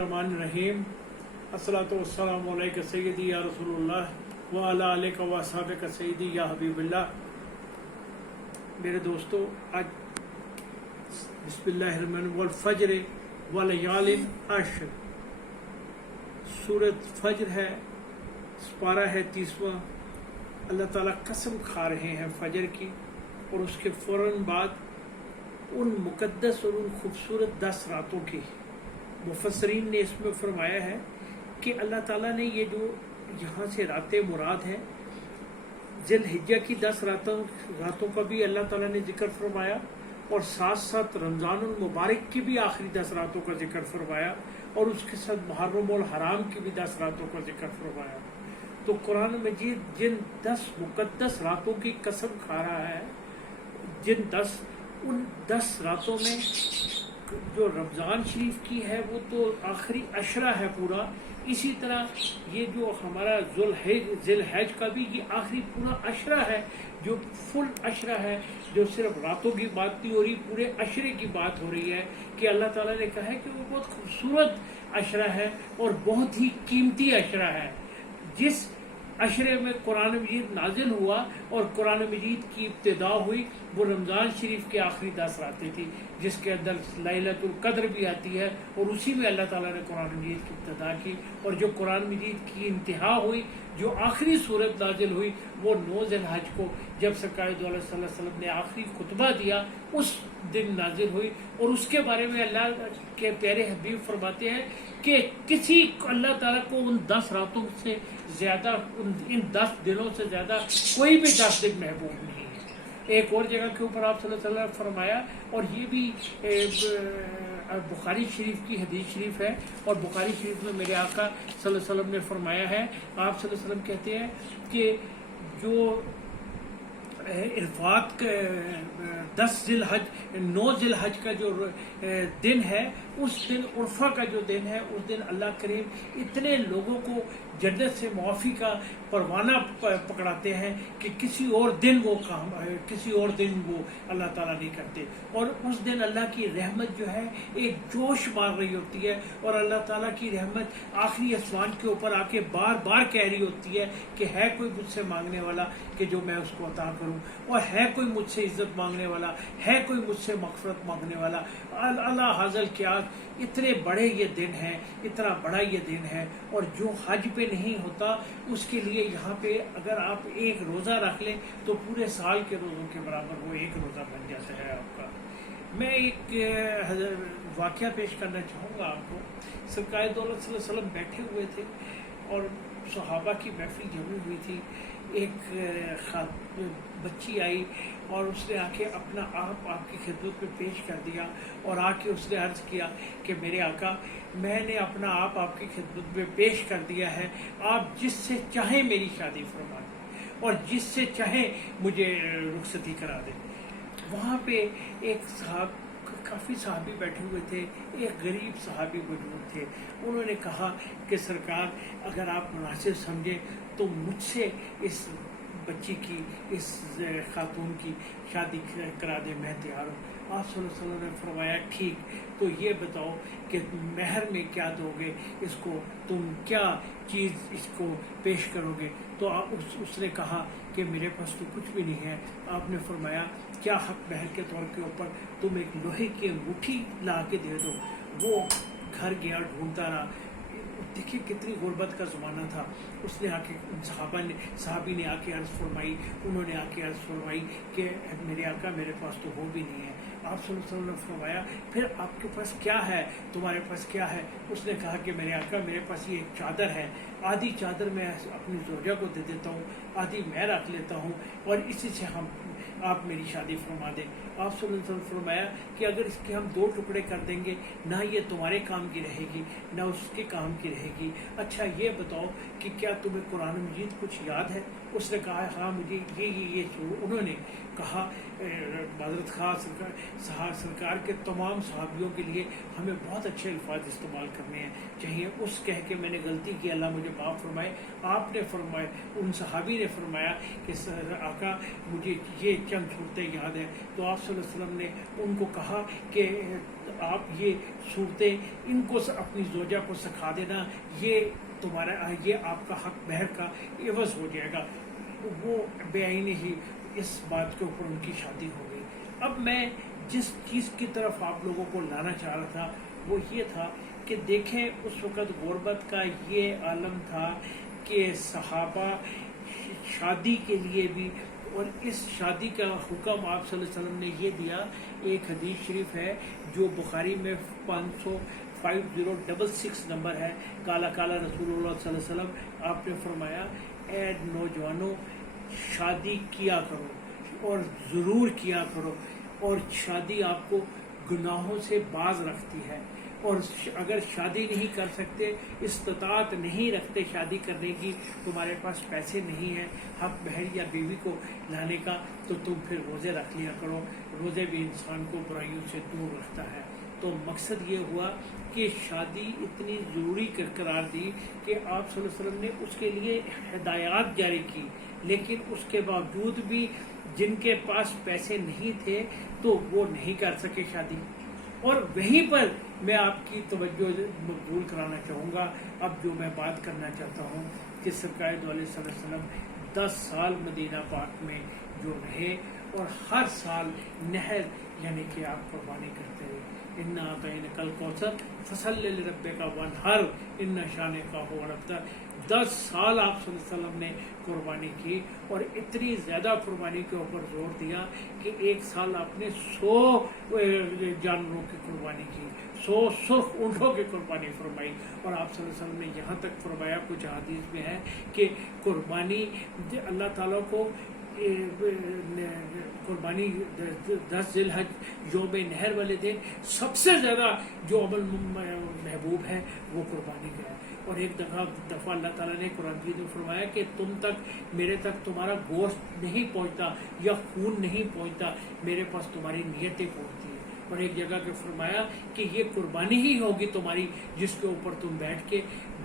الرحمن الرحیم الصلاۃ والسلام علیک سیدی یا رسول اللہ وعلی آلک و اصحابک سیدی یا حبیب اللہ۔ میرے دوستو، آج بسم اللہ الرحمن الرحیم والفجر ولیال عشر، سورۃ فجر ہے، پارہ ہے 30واں۔ اللہ تعالیٰ قسم کھا رہے ہیں فجر کی اور اس کے فوراً بعد ان مقدس اور ان خوبصورت 10 راتوں کی۔ مفسرین نے اس میں فرمایا ہے کہ اللہ تعالیٰ نے یہ جو یہاں سے راتیں مراد ہیں، ذی الحجہ کی 10 راتوں کا بھی اللہ تعالیٰ نے ذکر فرمایا، اور ساتھ ساتھ رمضان المبارک کی بھی آخری 10 راتوں کا ذکر فرمایا، اور اس کے ساتھ محرم الحرام کی بھی 10 راتوں کا ذکر فرمایا۔ تو قرآن مجید جن 10 مقدس راتوں کی قسم کھا رہا ہے، ان 10 راتوں میں جو رمضان شریف کی ہے وہ تو آخری عشرہ ہے پورا، اسی طرح یہ جو ہمارا ذی الحج کا بھی یہ آخری پورا عشرہ ہے، جو فل عشرہ ہے، جو صرف راتوں کی بات نہیں ہو رہی، پورے عشرے کی بات ہو رہی ہے کہ اللہ تعالیٰ نے کہا ہے کہ وہ بہت خوبصورت عشرہ ہے اور بہت ہی قیمتی عشرہ ہے۔ جس عشرے میں قرآن مجید نازل ہوا اور قرآن مجید کی ابتدا ہوئی وہ رمضان شریف کی آخری 10 راتیں تھی، جس کے اندر لیلۃ القدر بھی آتی ہے، اور اسی میں اللہ تعالیٰ نے قرآن مجید کی ابتدا کی، اور جو قرآن مجید کی انتہا ہوئی، جو آخری صورت نازل ہوئی، وہ 9 ذی الحج کو جب سرکار دو علیہ صلی اللہ علیہ وسلم نے آخری خطبہ دیا اس دن نازل ہوئی۔ اور اس کے بارے میں اللہ کے پیارے حبیب فرماتے ہیں کہ کسی اللہ تعالیٰ کو ان 10 راتوں سے زیادہ، ان 10 دنوں سے زیادہ کوئی بھی 10 دن محبوب نہیں ہے۔ ایک اور جگہ کے اوپر آپ صلی اللہ علیہ وسلم نے فرمایا، اور یہ بھی بخاری شریف کی حدیث شریف ہے، اور بخاری شریف میں میرے آقا صلی اللہ علیہ وسلم نے فرمایا ہے، آپ صلی اللہ علیہ وسلم کہتے ہیں کہ جو عرفات 10 ذی الحج 9 ذی الحج کا جو دن ہے، اس دن عرفہ کا جو دن ہے، اس دن اللہ کریم اتنے لوگوں کو جنت سے معافی کا پروانہ پکڑاتے ہیں کہ کسی اور دن وہ اللہ تعالیٰ نہیں کرتے، اور اس دن اللہ کی رحمت جو ہے ایک جوش مار رہی ہوتی ہے، اور اللہ تعالیٰ کی رحمت آخری آسمان کے اوپر آ کے بار بار کہہ رہی ہوتی ہے کہ ہے کوئی مجھ سے مانگنے والا کہ جو میں اس کو عطا کروں، اور ہے کوئی مجھ سے عزت مانگنے والا، ہے کوئی مجھ سے مغفرت مانگنے والا۔ اللہ حاضل کیا اتنے بڑے یہ دن ہیں، اتنا بڑا یہ دن ہے، اور جو حج پہ نہیں ہوتا اس کے لیے یہاں پہ اگر آپ ایک روزہ رکھ لیں تو پورے سال کے روزوں کے برابر وہ ایک روزہ بن جاتا ہے آپ کا۔ میں ایک واقعہ پیش کرنا چاہوں گا آپ کو۔ سرکار دو علیہ صلی اللہ علیہ وسلم بیٹھے ہوئے تھے اور صحابہ کی محفل جمی ہوئی تھی۔ ایک بچی آئی اور اس نے آ کے اپنا آپ کی خدمت میں پیش کر دیا، اور آ کے اس نے عرض کیا کہ میرے آقا، میں نے اپنا آپ کی خدمت میں پیش کر دیا ہے، آپ جس سے چاہیں میری شادی فرما دیں اور جس سے چاہیں مجھے رخصتی کرا دیں۔ وہاں پہ کافی صحابی بیٹھے ہوئے تھے، ایک غریب صحابی موجود تھے۔ انہوں نے کہا کہ سرکار، اگر آپ مناسب سمجھیں تو مجھ سے اس بچی کی، اس خاتون کی شادی کرا دیں، میں تیار ہوں۔ آپ صلی اللہ علیہ وسلم نے فرمایا ٹھیک، تو یہ بتاؤ کہ مہر میں کیا دو گے اس کو، تم کیا چیز اس کو پیش کرو گے؟ تو اس نے کہا کہ میرے پاس تو کچھ بھی نہیں ہے۔ آپ نے فرمایا کیا حق مہر کے طور کے اوپر تم ایک لوہے کی انگوٹھی لا کے دے دو۔ وہ گھر گیا، ڈھونڈتا رہا۔ دیکھیے کتنی غربت کا زمانہ تھا۔ اس نے آ کے صحابی نے آ کے عرض فرمائی، انہوں نے آ کے عرض فرمائی کہ میرے آقا، میرے پاس تو وہ بھی نہیں ہے۔ آپ صلی اللہ علیہ وسلم نے فرمایا پھر آپ کے پاس کیا ہے، تمہارے پاس کیا ہے؟ اس نے کہا کہ میرے آقا، میرے پاس یہ ایک چادر ہے، آدھی چادر میں اپنی زوجہ کو دے دیتا ہوں، آدھی میں رکھ لیتا ہوں، اور اسی سے آپ میری شادی فرما دیں۔ آپ صلی اللہ علیہ وسلم فرمایا کہ اگر اس کے ہم 2 ٹکڑے کر دیں گے، نہ یہ تمہارے کام کی رہے گی نہ اس کے کام کی رہے گی۔ اچھا یہ بتاؤ کہ کیا تمہیں قرآن مجید کچھ یاد ہے؟ اس نے کہا ہاں مجھے یہ انہوں نے کہا معذرت خواہ سرکار کے تمام صحابیوں کے لیے ہمیں بہت اچھے الفاظ استعمال کرنے ہیں چاہیے۔ اس کہہ کے میں نے غلطی کی، اللہ مجھے معاف فرمائے۔ آپ نے فرمایا، ان صحابی نے فرمایا کہ آقا مجھے یہ چند صورتیں یاد ہیں، تو آپ صلی اللہ علیہ وسلم نے ان کو کہا کہ آپ یہ صورتیں ان کو اپنی زوجہ کو سکھا دینا، یہ تمہارا یہ آپ کا حق مہر کا عوض ہو جائے گا۔ وہ بے آئینی ہی اس بات کے اوپر ان کی شادی ہو گئی۔ اب میں جس چیز کی طرف آپ لوگوں کو لانا چاہ رہا تھا وہ یہ تھا کہ دیکھیں اس وقت غربت کا یہ عالم تھا کہ صحابہ شادی کے لیے بھی، اور اس شادی کا حکم آپ صلی اللہ علیہ وسلم نے یہ دیا۔ ایک حدیث شریف ہے جو بخاری میں 5066 نمبر ہے، کالا کالا رسول اللہ صلی اللہ علیہ وسلم، آپ نے فرمایا اے نوجوانوں شادی کیا کرو اور ضرور کیا کرو، اور شادی آپ کو گناہوں سے باز رکھتی ہے، اور اگر شادی نہیں کر سکتے، استطاعت نہیں رکھتے شادی کرنے کی، تمہارے پاس پیسے نہیں ہیں حق بہر یا بیوی کو لانے کا، تو تم پھر روزے رکھ لیا کرو۔ روزے بھی انسان کو برائیوں سے دور رکھتا ہے۔ تو مقصد یہ ہوا کہ شادی اتنی ضروری قرار دی کہ آپ صلی اللہ علیہ وسلم نے اس کے لیے ہدایات جاری کی، لیکن اس کے باوجود بھی جن کے پاس پیسے نہیں تھے تو وہ نہیں کر سکے شادی۔ اور وہیں پر میں آپ کی توجہ مبذول کرانا چاہوں گا۔ اب جو میں بات کرنا چاہتا ہوں کہ سرکار دو علیہ وسلم 10 سال مدینہ پاک میں جو رہے، اور ہر سال نہر یعنی کہ آپ قربانی کرتے رہے۔ اِنَّا أَعْطَيْنَاكَ الْكَوْثَرَ فَصَلِّ لِرَبِّكَ وَانْحَرْ إِنَّ شَانِئَكَ هُوَ الْأَبْتَرُ۔ 10 سال آپ صلی اللہ علیہ وسلم نے قربانی کی، اور اتنی زیادہ قربانی کے اوپر زور دیا کہ ایک سال آپ نے 100 جانوروں کی قربانی کی، 100 سرخ اونٹوں کی قربانی فرمائی۔ اور آپ صلی اللہ علیہ وسلم نے یہاں تک فرمایا، کچھ حدیث میں ہے کہ قربانی اللہ تعالیٰ کو قربانی 10 ذی الحج یوم نہر والے دن سب سے زیادہ جو عمل محبوب ہے وہ قربانی کا ہے۔ اور ایک دفعہ اللہ تعالیٰ نے قرآن مجید میں فرمایا کہ تم تک میرے تک تمہارا گوشت نہیں پہنچتا یا خون نہیں پہنچتا، میرے پاس تمہاری نیتیں پہنچتی ہیں۔ اور ایک جگہ پہ فرمایا کہ یہ قربانی ہی ہوگی تمہاری جس کے اوپر تم بیٹھ کے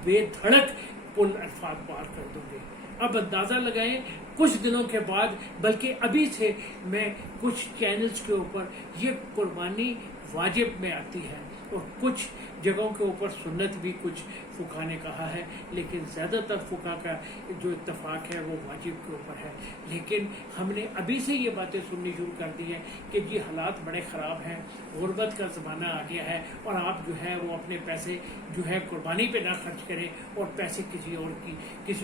بے دھڑک پل عرفات پار کر دو گے۔ اب اندازہ لگائیں کچھ دنوں کے بعد، بلکہ ابھی سے میں کچھ چینلز کے اوپر یہ قربانی واجب میں آتی ہے، اور کچھ جگہوں کے اوپر سنت بھی کچھ فقہا نے کہا ہے، لیکن زیادہ تر فقہا کا جو اتفاق ہے وہ واجب کے اوپر ہے۔ لیکن ہم نے ابھی سے یہ باتیں سننی شروع کر دی ہیں کہ جی حالات بڑے خراب ہیں، غربت کا زمانہ آ گیا ہے، اور آپ جو ہے وہ اپنے پیسے جو ہے قربانی پہ نہ خرچ کریں، اور پیسے کسی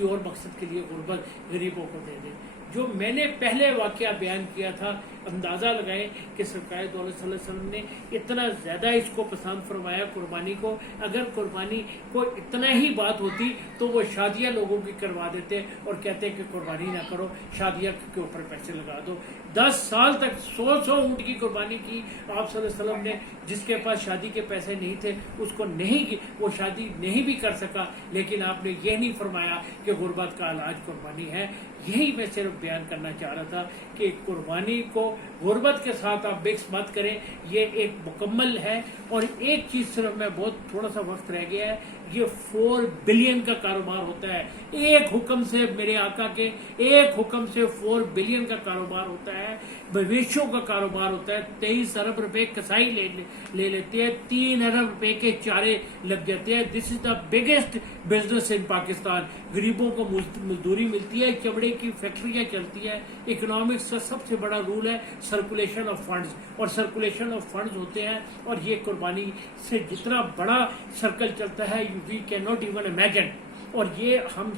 اور مقصد کے لیے غربت غریبوں کو دے دیں۔ جو میں نے پہلے واقعہ بیان کیا تھا، اندازہ لگائیں کہ سرکار دو علیہ وسلم نے اتنا زیادہ اس کو پسند فرمایا قربانی کو۔ اگر قربانی کو اتنا ہی بات ہوتی تو وہ شادیاں لوگوں کی کروا دیتے اور کہتے کہ قربانی نہ کرو، شادیاں کے اوپر پیسے لگا دو۔ 10 سال تک 100 اونٹ کی قربانی کی آپ صلی اللہ علیہ وسلم نے۔ جس کے پاس شادی کے پیسے نہیں تھے اس کو نہیں کی، وہ شادی نہیں بھی کر سکا، لیکن آپ نے یہ نہیں فرمایا کہ غربت کا علاج قربانی ہے۔ یہی میں صرف بیان کرنا چاہ رہا تھا کہ قربانی کو غربت کے ساتھ آپ مکس مت کریں، یہ ایک مکمل ہے۔ اور ایک چیز صرف میں بہت تھوڑا سا وقت رہ گیا ہے، یہ 4 بلین کا کاروبار ہوتا ہے ایک حکم سے، میرے آقا کے ایک حکم سے 4 بلین کا کاروبار ہوتا ہے، مویشیوں کا کاروبار ہوتا ہے۔ 23 ارب روپے کسائی لے لیتے ہیں، 3 ارب روپے کے چارے لگ جاتے ہیں۔ دس از دا بگیسٹ بزنس ان پاکستان۔ غریبوں کو مزدوری ملتی ہے، چمڑے کی فیکٹریاں چلتی ہیں۔ اکنامکس کا سب سے بڑا رول ہے سرکولیشن آف فنڈز، اور سرکولیشن آف فنڈز ہوتے ہیں، اور یہ قربانی سے جتنا بڑا سرکل چلتا ہے we can not even imagine. اور یہ ہم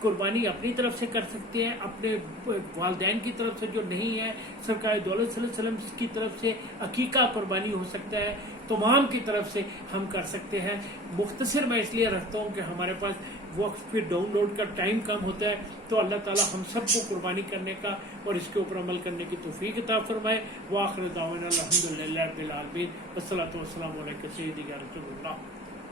قربانی اپنی طرف سے کر سکتے ہیں، اپنے والدین کی طرف سے جو نہیں ہے، سرکار دو علیہ وسلم کی طرف سے عقیقہ قربانی ہو سکتا ہے، تمام کی طرف سے ہم کر سکتے ہیں۔ مختصر میں اس لیے رکھتا ہوں کہ ہمارے پاس وقت پہ ڈاؤن لوڈ کا ٹائم کم ہوتا ہے، تو اللہ تعالی ہم سب کو قربانی کرنے کا اور اس کے اوپر عمل کرنے کی توفیق عطا فرمائے۔ وآخر دعوانا الحمدللہ رب العالمین، والصلاۃ والسلام علیک سیدی یا رسول اللہ۔